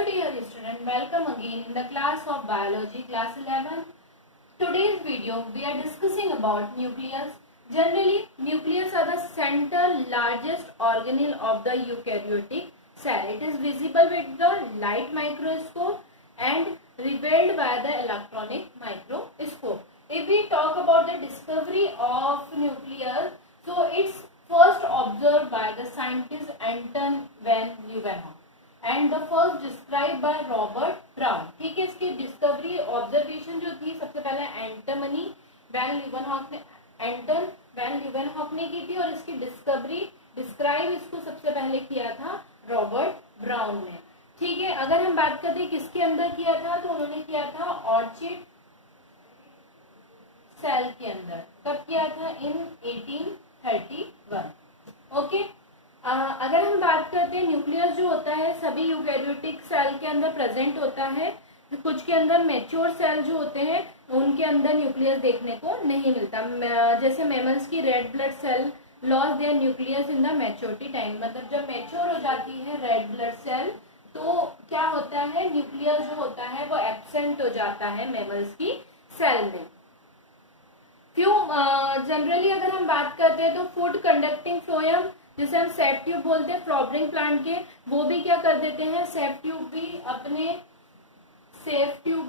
Hello dear student, welcome again in the class of biology, class 11. Today's video we are discussing about nucleus. Generally, nucleus are the center largest organelle of the eukaryotic cell. It is visible with the light microscope and revealed by the electronic microscope. If we talk about the discovery of nucleus, so it's first observed by the scientist Anton van Leeuwenhoek and the first describe by Robert brown. ठीक है, इसकी discovery observation जो थी सबसे पहले एंटन van Leeuwenhoek ने की थी और इसकी डिस्कवरी डिस्क्राइब इसको सबसे पहले किया था रॉबर्ट ब्राउन ने. ठीक है, अगर हम बात करते किसके अंदर किया था तो उन्होंने किया था ऑर्चिड सेल के अंदर. कब किया था? इन 1831. ओके, अगर हम बात करते हैं न्यूक्लियस जो होता है सभी यूकैरियोटिक सेल के अंदर प्रेजेंट होता है. कुछ के अंदर मैच्योर सेल जो होते हैं उनके अंदर न्यूक्लियस देखने को नहीं मिलता. जैसे मैमल्स की red blood cell loss their nucleus in the maturity time. मतलब जब मैच्योर हो जाती है रेड ब्लड सेल तो क्या होता है, न्यूक्लियस जो होता है वो एब्सेंट हो जाता है मैमल्स की सेल में. फ्यू जनरली अगर हम बात करते हैं तो फूड कंडक्टिंग फ्लोएम जिसे हम सेप ट्यूब बोलते हैं फ्लॉवरिंग प्लांट के, वो भी क्या कर देते हैं, सेप ट्यूब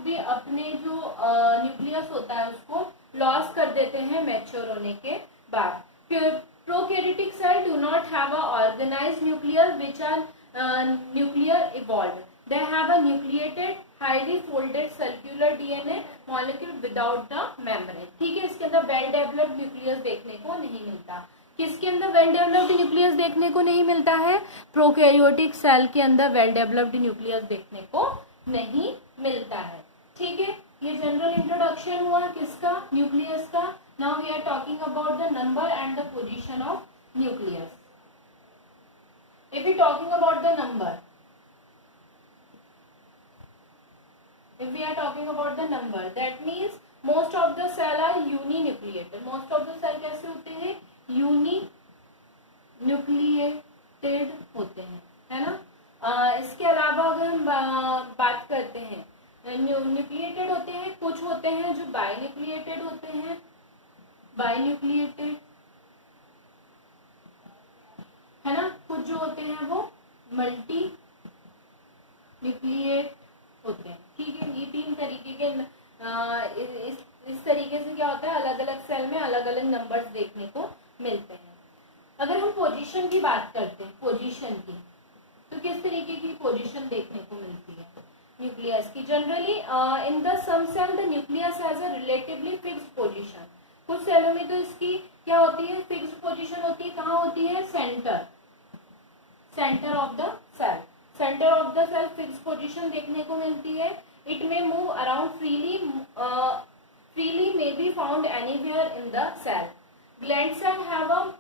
भी अपने जो न्यूक्लियस होता है उसको लॉस कर देते हैं मैच्योर होने के बाद. Prokaryotic cell do not have a organized nucleus which are nuclear evolved. They have a nucleated highly folded circular DNA molecule without the membrane. ठीक है, इसके अंदर वेल डेवलप्ड न्यूक्लियस देखने को नहीं मिलता. किसके अंदर वेल डेवलप्ड न्यूक्लियस देखने को नहीं मिलता है? प्रोकैरियोटिक सेल के अंदर वेल डेवलप्ड न्यूक्लियस देखने को नहीं मिलता है. ठीक है, ये जनरल इंट्रोडक्शन हुआ किसका? न्यूक्लियस का. Now we are talking about the number and the position of nucleus. If we talking about the number, if we are talking about the number, that means most of the cell are uninucleated. most of the cell कैसे होते हैं? Uninucleated होते हैं, है ना. इसके अलावा अगर हम बात करते हैं न्यूक्लिएटेड होते हैं, कुछ होते हैं जो बाइन्यूक्लिएटेड होते हैं. बाइन्यूक्लिएटेड है ना. कुछ जो होते हैं वो मल्टी न्यूक्लिएट होते हैं. ठीक है, ये तीन तरीके के इस तरीके से क्या होता है, अलग अलग सेल में अलग अलग नंबर्स देखने को मिलते हैं. अगर हम पोजीशन की बात करते हैं, पोजीशन की, तो किस तरीके की पोजीशन देखने को मिलती है न्यूक्लियस की? Generally in the some cell the nucleus has a relatively fixed position. कुछ सेलों में तो इसकी क्या होती है, फिक्स्ड पोजीशन होती है. कहाँ होती है? Centre of the cell. Centre of the cell fix position देखने को मिलती है. It may move around freely may be found anywhere in the cell. Gland cell have a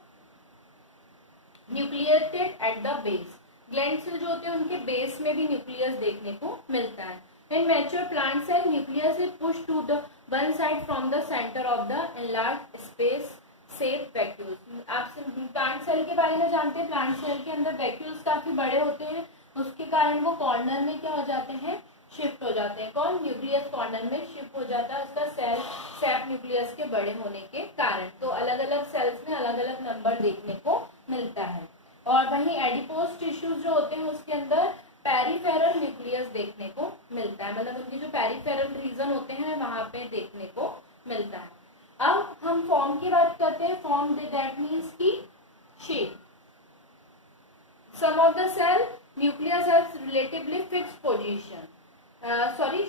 nucleated at the base. Gland cell जो होते हैं उनके base में भी न्यूक्लियस देखने को मिलता है. In mature plant cell, nucleus is pushed to the one side from the center of the enlarged space shaped vacuoles. आप प्लांट सेल के बारे में जानते हैं. प्लांट सेल के अंदर वैक्यूल्स काफी बड़े होते हैं, उसके कारण वो कॉर्नर में क्या हो जाते हैं, शिफ्ट हो जाते हैं. कौन? न्यूक्लियस कॉर्नर में शिफ्ट हो जाता है उसका सेप न्यूक्लियस के बड़े होने के कारण. तो अलग अलग सेल्स में अलग अलग नंबर देखने को मिलता है. और वहीं एडिपोज टिश्यूज जो होते हैं उसके अंदर पेरिफेरल न्यूक्लियस देखने को मिलता है. मतलब उनके जो पेरिफेरल रीजन होते हैं वहां पे देखने को मिलता है. अब हम फॉर्म की बात करते हैं. फॉर्म दैट मीन्स की शेप. Some of the cell nucleus has relatively fixed position.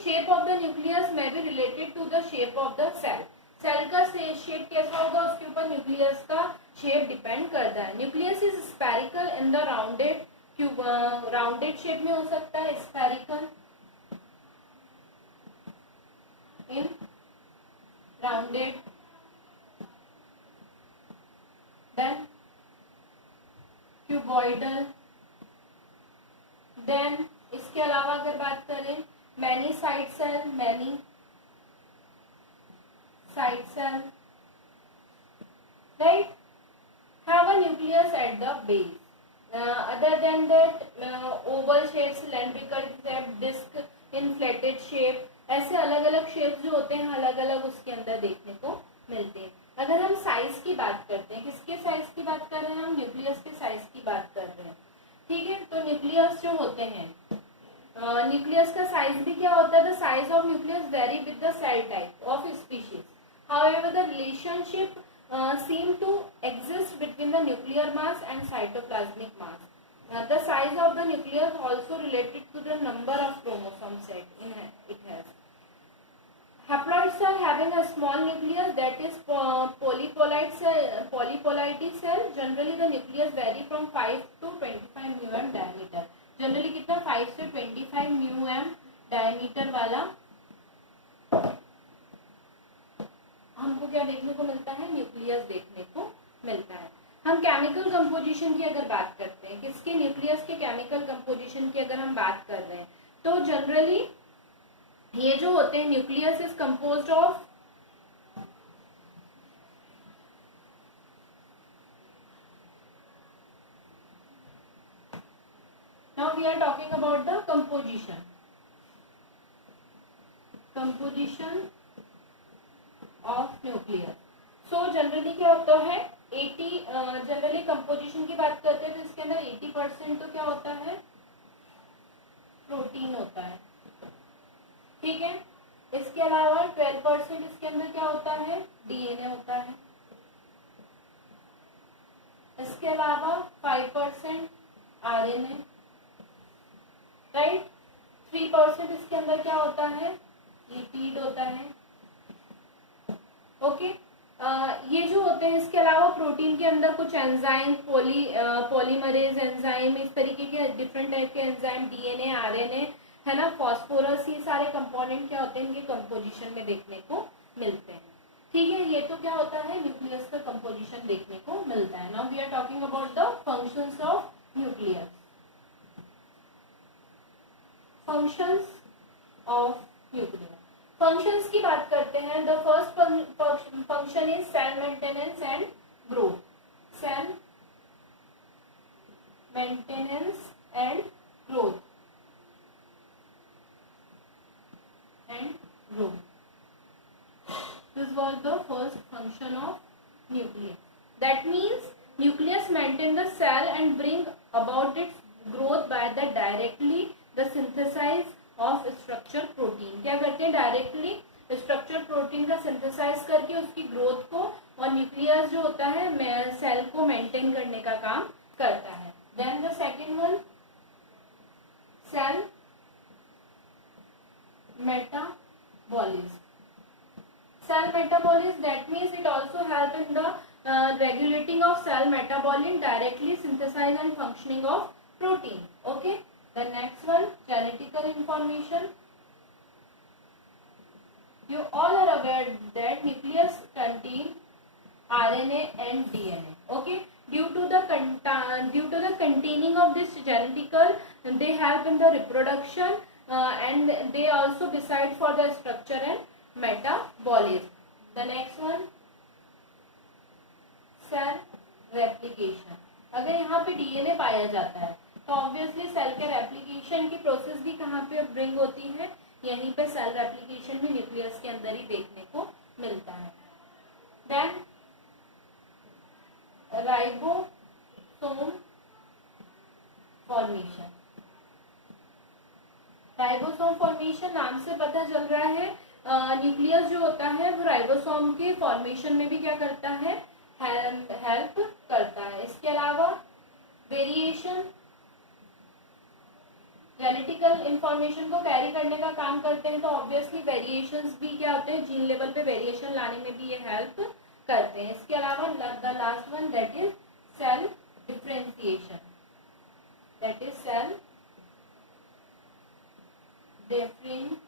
Shape of the nucleus may be related to the shape of the cell. Cell का शेप कैसा होगा उसके ऊपर न्यूक्लियस का शेप डिपेंड करता है. Nucleus is spherical in the rounded shape में हो सकता है. Spherical in rounded, then cuboidal, then इसके अलावा अगर बात करें many side cell, right, have a nucleus at the base. Other than that oval shape, cylindrical shape, disc, inflated shape, ऐसे अलग अलग शेप्स जो होते हैं अलग अलग उसके अंदर देखने को मिलते हैं। अगर हम साइज की बात करते हैं, किसके साइज की बात कर रहे हैं हम? न्यूक्लियस के साइज की बात कर रहे हैं, ठीक है। तो न्यूक्लियस जो होते हैं, न्यूक्लियस का साइज भी क्या होता है? The size of nucleus vary with the cell type of species, however the relationship seem to exist between the nuclear mass and cytoplasmic mass. The size of the nucleus also related to the number of chromosomes set in it has. Haploid cell having a small nucleus, that is polyploid cell. Generally the nucleus vary from 5 to 25 μm diameter. Generally कितना? 5 से 25 μm diameter वाला हमको क्या देखने को मिलता है? Nucleus देखने को मिलता है। हम केमिकल कंपोजिशन की अगर बात करते हैं, किसके? न्यूक्लियस के केमिकल कंपोजिशन की अगर हम बात कर रहे हैं, तो जनरली ये जो होते हैं nucleus is composed of now we are talking about the composition of nucleus. So generally क्या होता है? 80 जनरली कंपोजिशन की बात करते हैं तो इसके अंदर 80% तो क्या होता है? प्रोटीन होता है, ठीक है। इसके अलावा 12% इसके अंदर क्या होता है? डीएनए होता है। इसके अलावा 5% आरएनए, राइट। 3% इसके अंदर क्या होता है? लिपिड होता है, ओके। ये जो होते हैं, इसके अलावा प्रोटीन के अंदर कुछ एंजाइम, पॉलीमरेज एंजाइम, इस तरीके के डिफरेंट टाइप के एंजाइम, डीएनए, आरएनए, है ना, फास्फोरस, ये सारे कंपोनेंट क्या होते हैं? इनके कंपोजिशन में देखने को मिलते हैं, ठीक है। ये तो क्या होता है? न्यूक्लियस का कंपोजिशन देखने को मिलता है। Now we are talking about the functions of nucleus. Functions of nucleus, functions की बात करते हैं। The first function is cell maintenance and growth. Cell maintenance and growth This was the first function of nucleus. That means nucleus maintain the cell and bring about its growth by the directly the synthesis of structure protein. क्या करते हैं? Directly structure protein का synthesise करके उसकी growth को, और nucleus जो होता है सेल को मेंटेन करने का काम करता है। Then the second one, cell metabolism. Cell metabolism, that means it also help in the regulating of cell metabolism, directly synthesis and functioning of protein. Okay. The next one, genetical information. You all are aware that nucleus contain RNA and DNA. Okay. Due to the containing of this genetical, they help in the reproduction and they also decide for the structure and metabolism. The next one, cell replication. अगर यहाँ पे DNA पाया जाता है तो obviously cell के replication की process भी कहाँ पे ब्रिंग होती है? यहीं पे सेल रेप्लिकेशन भी न्यूक्लियस के अंदर ही देखने को मिलता है। Then ribosome formation. Ribosome formation नाम से पता चल रहा है न्यूक्लियस जो होता है वो राइबोसोम के फॉर्मेशन में भी क्या करता है? हेल्प करता है। इसके अलावा वेरिएशन, जेनेटिकल इंफॉर्मेशन को कैरी करने का काम करते हैं, तो ऑब्वियसली वेरिएशंस भी क्या होते हैं? जीन लेवल पे वेरिएशन लाने में भी ये हेल्प करते हैं। इसके अलावा the last one, that is cell differentiation. That is cell differentiation.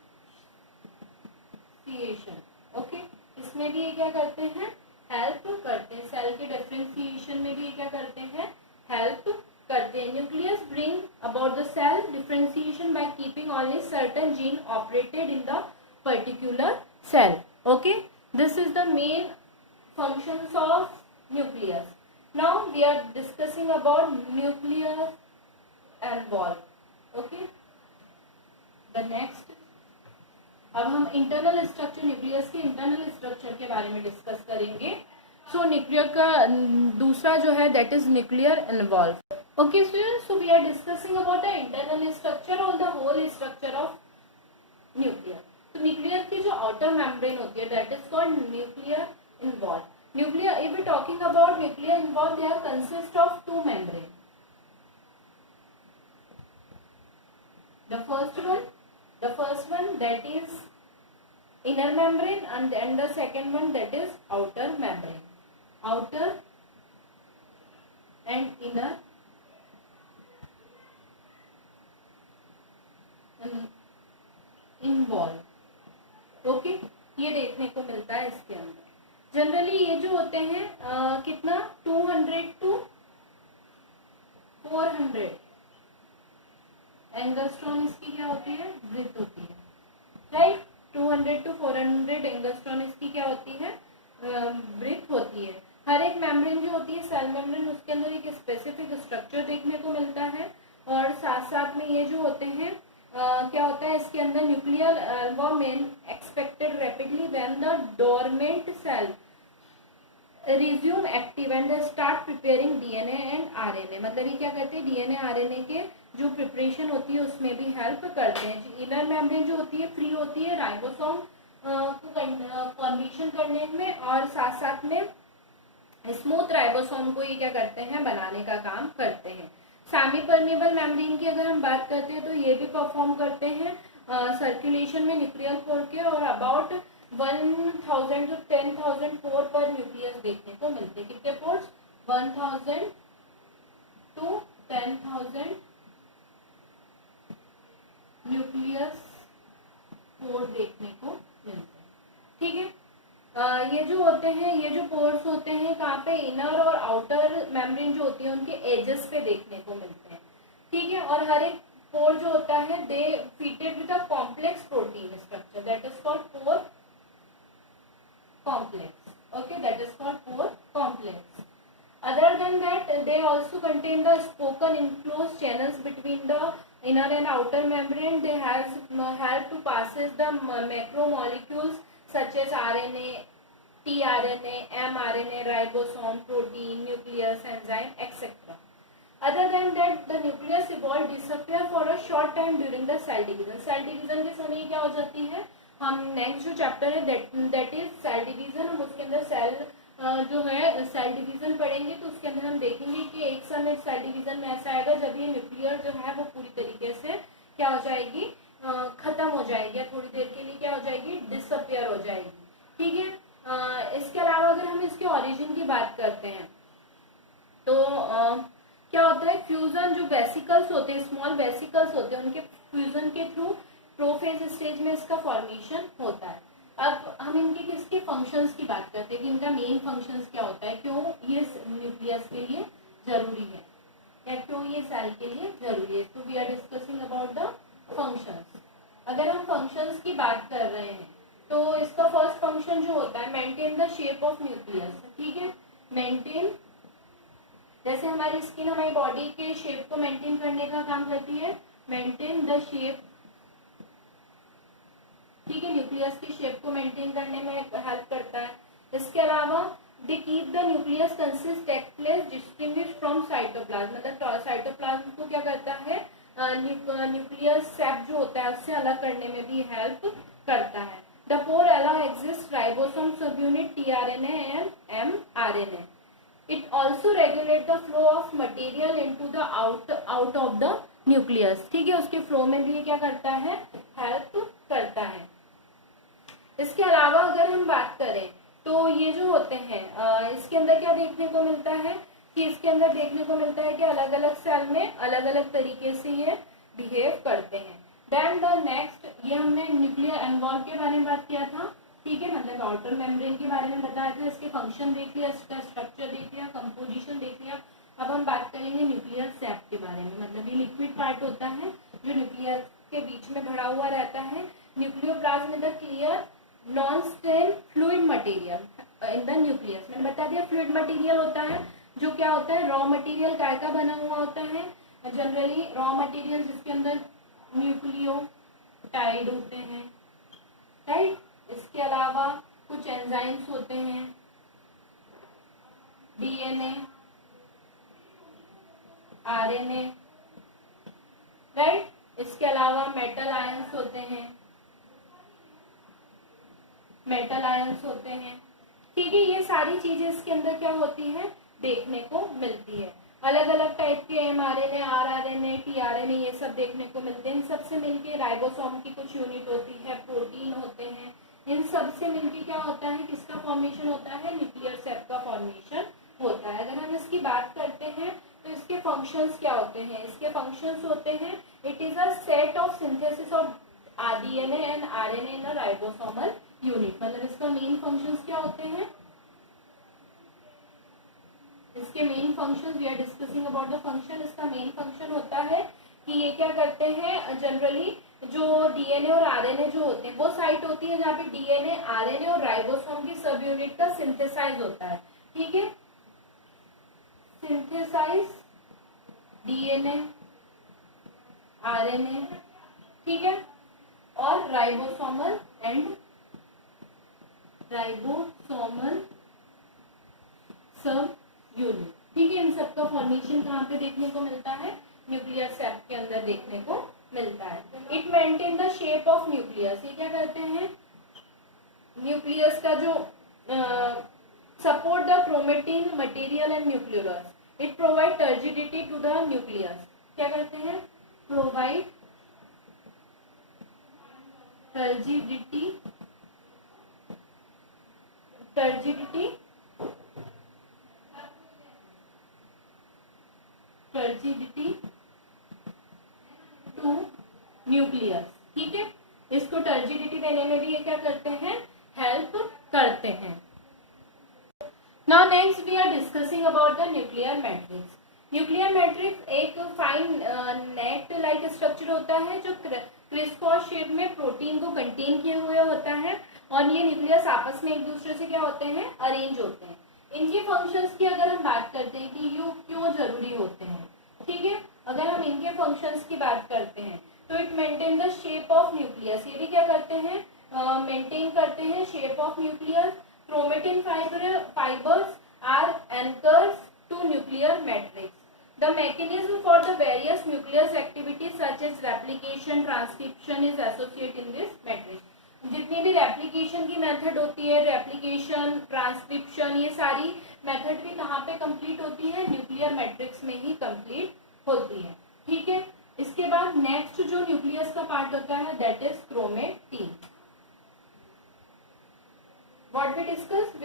Okay, इसमें भी ये क्या करते हैं? हेल्प करते हैं। सेल के डिफरेंशिएशन में भी ये क्या करते हैं? हेल्प करते हैं। Nucleus bring about the cell differentiation by keeping only certain gene operated in the particular cell. Okay, this is the main functions of nucleus. Now we are discussing about nucleus and wall. Okay, the next, अब हम internal structure, nucleus के internal structure के बारे में discuss करेंगे. सो nuclear का दूसरा जो है that is nuclear envelope. Okay students, so we are discussing about the internal structure और the whole structure of nuclear. तो न्यूक्लियर की जो आउटर मेम्ब्रेन होती है that is called nuclear envelope. Nuclear, if we talking about nuclear envelope, they are consist of two membrane. The first one that is inner membrane and the second one that is outer membrane. Outer and inner involve. Okay, ये देखने को मिलता है इसके अंदर. Generally ये जो होते हैं कितना 200 to 400 एंगस्ट्रॉन इसकी क्या होती है, ब्रीथ होती है, राइट. 200 to 400 एंगस्ट्रॉन इसकी क्या होती है, ब्रीथ होती है. हर एक मेम्ब्रेन जो होती है सेल मेम्ब्रेन, उसके अंदर एक स्पेसिफिक स्ट्रक्चर देखने को मिलता है. और साथ साथ में ये जो होते हैं क्या होता है इसके अंदर, nuclear involvement expected rapidly when the dormant cell resume active and start preparing DNA and RNA. मतलब ये क्या करते हैं, डीएनए आरएनए के जो प्रिपरेशन होती है उसमें भी हेल्प करते हैं. इनर मेम्ब्रेन जो होती है फ्री होती है राइबोसोम को फॉर्मेशन करने में, और साथ साथ में स्मूथ राइबोसोम को ये क्या करते हैं, बनाने का काम करते हैं. सेमी परमेबल मेम्ब्रेन की अगर हम बात करते हैं तो ये भी परफॉर्म करते हैं सर्कुलेशन में न्यूक्लियर पोर के, और अबाउट 1000 to 10,000 पोर पर न्यूक्लियस देखने को मिलते हैं. कितने पोर्स, 1000 to 10,000 न्यूक्लियस पोर देखने को मिलते हैं. ठीक है, ये जो होते हैं, ये जो पोर्स होते हैं कहाँ पे, इनर और आउटर मेम्ब्रेन जो होती है उनके एजेस पे देखने को मिलते हैं. ठीक है, और हर एक पोर जो होता है they fitted with a complex protein structure that is called pore complex. Okay, that is called pore complex. Other than that, they also contain the spoken enclosed channels between the inner and outer membrane. They have help to passes the macromolecules such as RNA, tRNA, mRNA, ribosome, protein, nucleus, enzyme, etc. Other than that, the nucleus evolved disappear for a short time during the cell division. Cell division के समय क्या हो जाती है, हम next जो chapter है that is cell division, हम उसके अंदर सेल जो है सेल डिवीजन पढ़ेंगे तो उसके अंदर हम देखेंगे कि एक समय सेल डिवीजन में ऐसा आएगा जब ये न्यूक्लियर जो है वो पूरी तरीके से क्या हो जाएगी, खत्म हो जाएगी, या थोड़ी देर के लिए क्या हो जाएगी, डिसअपियर हो जाएगी. ठीक है, इसके अलावा अगर हम इसके ओरिजिन की बात करते हैं तो क्या होता है, फ्यूजन जो वेसिकल्स होते हैं, स्मॉल वेसिकल्स होते हैं, उनके फ्यूजन के थ्रू प्रोफेज स्टेज में इसका फॉर्मेशन होता है. अब हम इनके किसके फंक्शंस की बात करते हैं कि इनका मेन फंक्शंस क्या होता है, क्यों ये न्यूक्लियस के लिए जरूरी है या क्यों ये सेल के लिए जरूरी है. तो we are discussing about the functions. अगर हम फंक्शंस की बात कर रहे हैं तो इसका फर्स्ट फंक्शन जो होता है maintain the shape of nucleus. ठीक है, मेंटेन, जैसे हमारी स्किन हमारी बॉडी के शेप को मेंटेन करने का काम करती है, मेंटेन द शेप. ठीक है, न्यूक्लियस की शेप को मेंटेन करने में हेल्प करता है. इसके अलावा they keep the nucleus consist take place distinguish from cytoplasm. मतलब साइटोप्लाज्म को क्या करता है, न्यूक्लियस सेप जो होता है उससे अलग करने में भी हेल्प करता है. The pore allow exist ribosome subunit tRNA and mRNA. It also regulate the flow of material into the out of the nucleus. ठीक है, उसके फ्लो में भी ये क्या करता है, हेल्प करता है. इसके अलावा अगर हम बात करें तो ये जो होते हैं इसके अंदर क्या देखने को मिलता है कि इसके अंदर देखने को मिलता है कि अलग अलग सेल में अलग अलग तरीके से ये बिहेव करते हैं. देन द नेक्स्ट, ये हमने न्यूक्लियर इन्वॉल्व के बारे में बात किया था. ठीक है, मतलब आउटर मेम्ब्रेन के बारे में बताया था, इसके फंक्शन देख लिया, इसका स्ट्रक्चर देख लिया, कंपोजिशन देख लिया. अब हम बात करेंगे न्यूक्लियर सेप के बारे में. मतलब ये लिक्विड पार्ट होता है जो न्यूक्लियर के बीच में भरा हुआ रहता है. Nucleoplasm the clear non stain fluid material in the nucleus. मैंने बता दिया फ्लूइड मटेरियल होता है जो क्या होता है, रॉ मटेरियल काय का बना हुआ होता है. जनरली रॉ मटेरियल जिसके अंदर न्यूक्लियो पेप्टाइड होते हैं, राइट। इसके अलावा कुछ एंजाइम्स होते हैं, डीएनए, आरएनए, राइट। इसके अलावा मेटल आयंस होते हैं, ठीक है। ये सारी चीजें इसके अंदर क्या होती है, देखने को मिलती है। अलग अलग टाइप के एमआरएनए, आरआरएनए, टीआरएनए ये सब देखने को मिलते हैं। इन सब से मिलके राइबोसोम की कुछ यूनिट होती है, प्रोटीन होते हैं। इन सब से मिलके क्या होता है, किसका फॉर्मेशन होता है, न्यूक्लियर सेप का फॉर्मेशन होता है। अगर हम इसकी बात करते हैं तो इसके फंक्शंस क्या होते हैं, इसके फंक्शंस होते हैं, it is a set of synthesis of DNA and RNA in a ribosomal unit. मतलब इसका मेन फंक्शंस क्या होते हैं, इसके main function, we are discussing about the function. इसका मेन फंक्शन होता है कि ये क्या करते हैं, जनरली जो डीएनए और आरएनए जो होते हैं वो साइट होती है जहाँ पे डीएनए, आरएनए और राइबोसोम की सब यूनिट का सिंथेसाइज होता है, ठीक है। सिंथेसाइज डीएनए, आरएनए, ठीक है, और राइबोसोमल सब यूनिट, ठीक है। इन सब का फॉर्मेशन कहाँ पे देखने को मिलता है, न्यूक्लियर सेप के अंदर देखने को मिलता है। It maintain the shape of nucleus, ये क्या करते हैं, न्यूक्लियस का जो support the chromatin material and nucleolus, it provide turgidity to the nucleus, क्या करते हैं, प्रोवाइड टर्जिडिटी टू न्यूक्लियस, ठीक है। इसको टर्जिडिटी देने में भी ये क्या करते हैं, हेल्प करते हैं। Now next we are discussing about the nuclear matrix. Nuclear matrix एक फाइन नेट लाइक स्ट्रक्चर होता है जो क्रिस्क्रॉस शेप में प्रोटीन को कंटेन किए हुए होता है, और ये न्यूक्लियस आपस में एक दूसरे से क्या होते हैं, अरेंज होते हैं। इनके फंक्शंस की अगर हम बात करते हैं कि ये क्यों जरूरी होते हैं, ठीक है, अगर हम इनके फंक्शंस की बात करते हैं तो it maintain the shape of nucleus, ये भी क्या करते हैं, मेंटेन करते हैं shape of nucleus. Chromatin fibers are anchors to nuclear matrix. The mechanism for the various nucleus activities such as replication, transcription is associated in this matrix. जितनी भी replication की मेथड होती है, रेप्लिकेशन, ट्रांसक्रिप्शन, ये सारी method भी कहाँ पे कंप्लीट होती है, न्यूक्लियर मैट्रिक्स में ही कंप्लीट होती है, ठीक है। इसके बाद नेक्स्ट जो न्यूक्लियस का पार्ट होता है that is chromatin. What we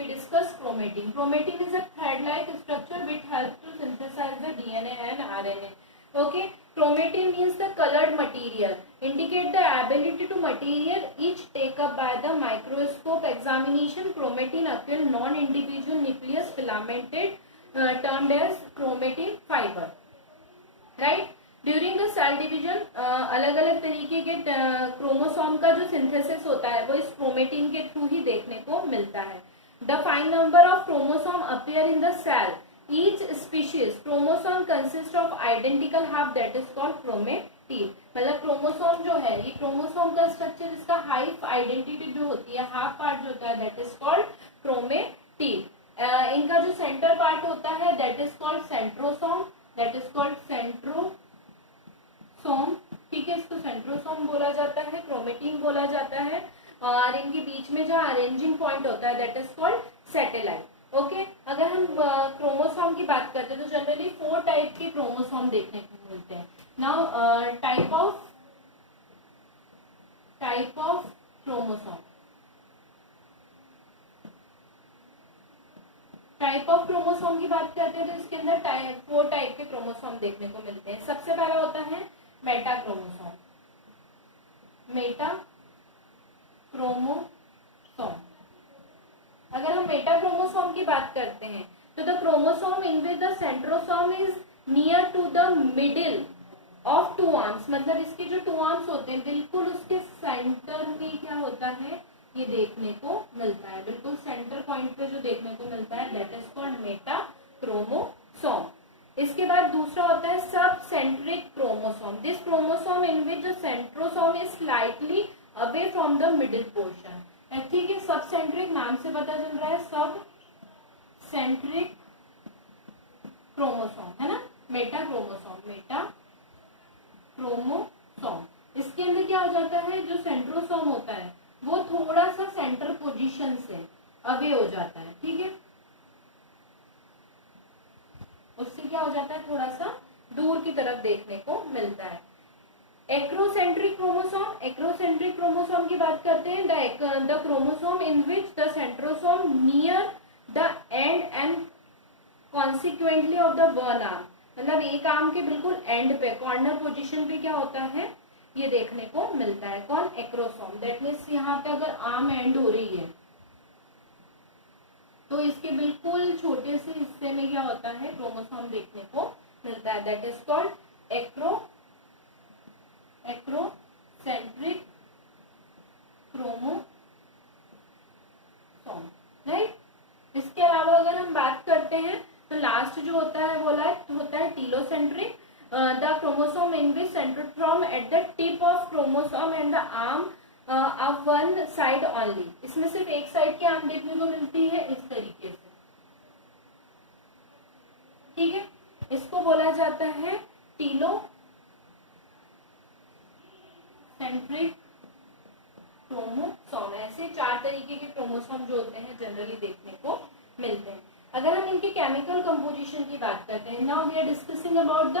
discuss chromatin. Chromatin is a thread-like structure which helps to synthesize the DNA and RNA. Okay, chromatin means the colored material. Indicate the ability to material each take up by the microscope examination. Chromatin occur non-individual nucleus filamented, termed as chromatin fiber. Right? During the cell division अलग अलग तरीके के chromosome का जो synthesis होता है वो इस क्रोमेटिन के थ्रू ही देखने को मिलता है। The fine number of chromosome appear in the cell, each species chromosome consist of identical half that is called chromatin. मतलब क्रोमोसोम जो है, ये क्रोमोसोम का स्ट्रक्चर, इसका हाफ आइडेंटिटी जो होती है, हाफ पार्ट जो होता है दैट इज कॉल्ड क्रोमेटिन। इनका जो सेंटर पार्ट होता है दैट इज कॉल्ड सेंट्रोसोम, ठीक है, इसको सेंट्रोसोम बोला जाता है, क्रोमेटिन बोला जाता है। और इनके बीच में जहाँ अरेंजिंग पॉइंट होता है that is called satellite. Okay, अगर हम क्रोमोसोम की बात करते हैं तो जनरली 4 टाइप के क्रोमोसोम देखने को मिलते हैं। Now type of chromosome, type of chromosome की बात करते हैं तो इसके अंदर 4 टाइप के क्रोमोसोम देखने को मिलते हैं। सबसे पहला होता है मेटा क्रोमोसोम। अगर हम मेटा क्रोमोसोम की बात करते हैं तो the chromosome in which the centrosome is near to the middle of 2 arms. मतलब इसके जो 2 आर्म्स होते हैं बिल्कुल उसके सेंटर में क्या होता है, ये देखने को मिलता है, बिल्कुल सेंटर पॉइंट पे जो देखने को मिलता है that is called Meta chromosome. इसके बाद दूसरा होता है सब centric chromosome, this chromosome in which the centrosome is slightly away from the middle portion. ठीक है, सब सेंट्रिक नाम से पता चल रहा है, सब सेंट्रिक क्रोमोसोम है ना, मेटा क्रोमोसोम, मेटा क्रोमोसोम। इसके अंदर क्या हो जाता है, जो सेंट्रोसोम होता है वो थोड़ा सा सेंटर पोजीशन से अवे हो जाता है, ठीक है, उससे क्या हो जाता है, थोड़ा सा दूर की तरफ देखने को मिलता है। एक्रोसेंट्रिक क्रोमोसोम, एक्रोसेंट्रिक क्रोमोसोम की बात करते हैं, the chromosome in which the centrosome near the end and consequently of the one arm, मतलब एक आर्म के बिल्कुल एंड पे, कॉर्नर पोजीशन पे क्या होता है, ये देखने को मिलता है, कौन, एक्रोसोम। दैट मीन्स यहाँ पे अगर आर्म एंड हो रही है तो इसके बिल्कुल छोटे से हिस्से में क्या होता है, क्रोमोसोम देखने को मिलता है, that is called acrocentric chromosome, right. इसके अलावा अगर हम बात करते हैं तो लास्ट जो होता है वो होता है telocentric, the chromosome in which centrosome at the tip of chromosome and the arm of one side only, इसमें सिर्फ एक साइड की आर्म देखने को मिलती है, इस तरीके से, ठीक है, इसको बोला जाता है टीलोसेंट्रिक क्रोमोसोम। ऐसे 4 तरीके के क्रोमोसोम जो होते हैं जनरली देखने को मिलते हैं। अगर हम इनके केमिकल कंपोजिशन की बात करते हैं, now we are discussing about the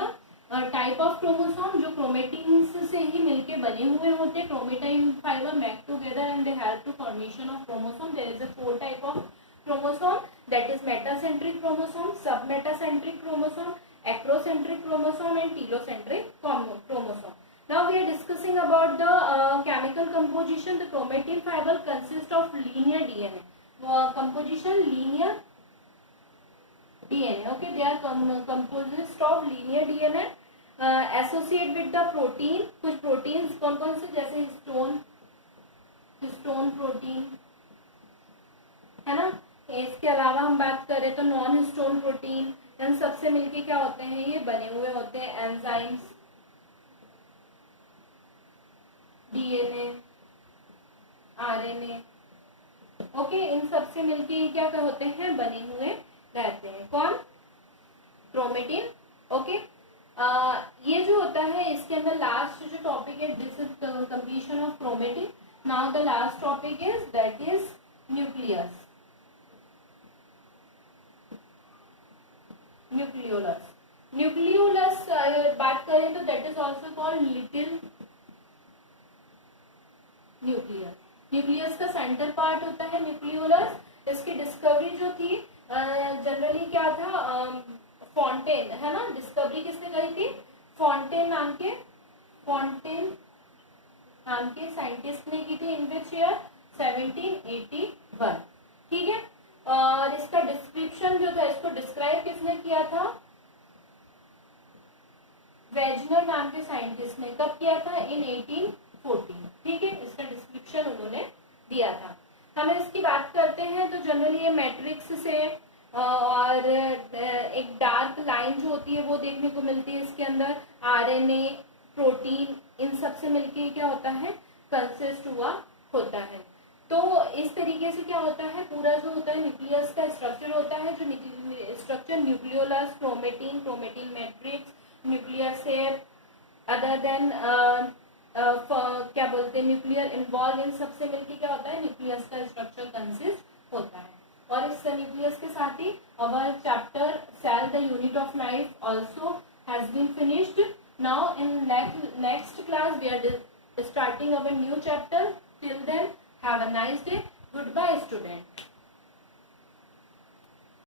type of chromosome, जो क्रोमेटिन्स से ही मिलके बने हुए होते हैं, chromatin fibre make together and they help to formation of chromosome. There is a 4 type of chromosome, that is metacentric chromosome, submetacentric chromosome, acrocentric chromosome and telocentric chromosome. Now we are discussing about the chemical composition. The chromatin fiber consists of linear DNA. Composition linear DNA. Okay, they are composed of linear DNA. Associate with the protein. कुछ proteins कौन-कौन से, जैसे histone protein है ना। इसके अलावा हम बात करें तो नॉन हिस्टोन प्रोटीन, इन सबसे मिलके क्या होते हैं, ये बने हुए होते हैं एंजाइम्स, डीएनए, आरएनए, ओके, इन सब से मिलके ये क्या होते हैं, बने हुए रहते हैं, कौन, क्रोमेटिन, ओके। ये जो होता है इसके अंदर लास्ट जो टॉपिक है, this is completion of chromatin. Now the last topic is that is nucleus, nucleolus. Nucleolus बात करें तो that is also called little nucleus. Nucleus का सेंटर पार्ट होता है न्यूक्लियोलस। इसकी डिस्कवरी जो थी जनरली क्या था, फॉन्टेन है ना, डिस्कवरी किसने करी थी, फॉन्टेन नाम के साइंटिस्ट ने की थी, इन विच ईयर 1781, ठीक है। और इसका डिस्क्रिप्शन जो था, इसको डिस्क्राइब किसने किया था, वेजनर नाम के साइंटिस्ट ने, कब किया था, इन 1814, ठीक है, इसका डिस्क्रिप्शन उन्होंने दिया था। हम इसकी बात करते हैं तो जनरली ये मैट्रिक्स से और एक डार्क लाइन जो होती है वो देखने को मिलती है इसके अंदर, आरएनए, प्रोटीन, इन सब से मिलके क्या होता है, कंसिस्ट हुआ होता है। तो इस तरीके से क्या होता है, पूरा जो होता है न्यूक्लियस का स्ट्रक्चर होता है, जो structure nucleolus, chromatin, chromatin matrix, nuclear shape, other than क्या बोलते हैं, न्यूक्लियर इन्वॉल्व, इन सबसे मिलके क्या होता है, न्यूक्लियस का स्ट्रक्चर कंसिस्ट होता है। और इस न्यूक्लियस के साथ ही our chapter cell the unit of life also has been finished. Now in next class we are starting our new chapter. Till then, have a nice day. Goodbye, student.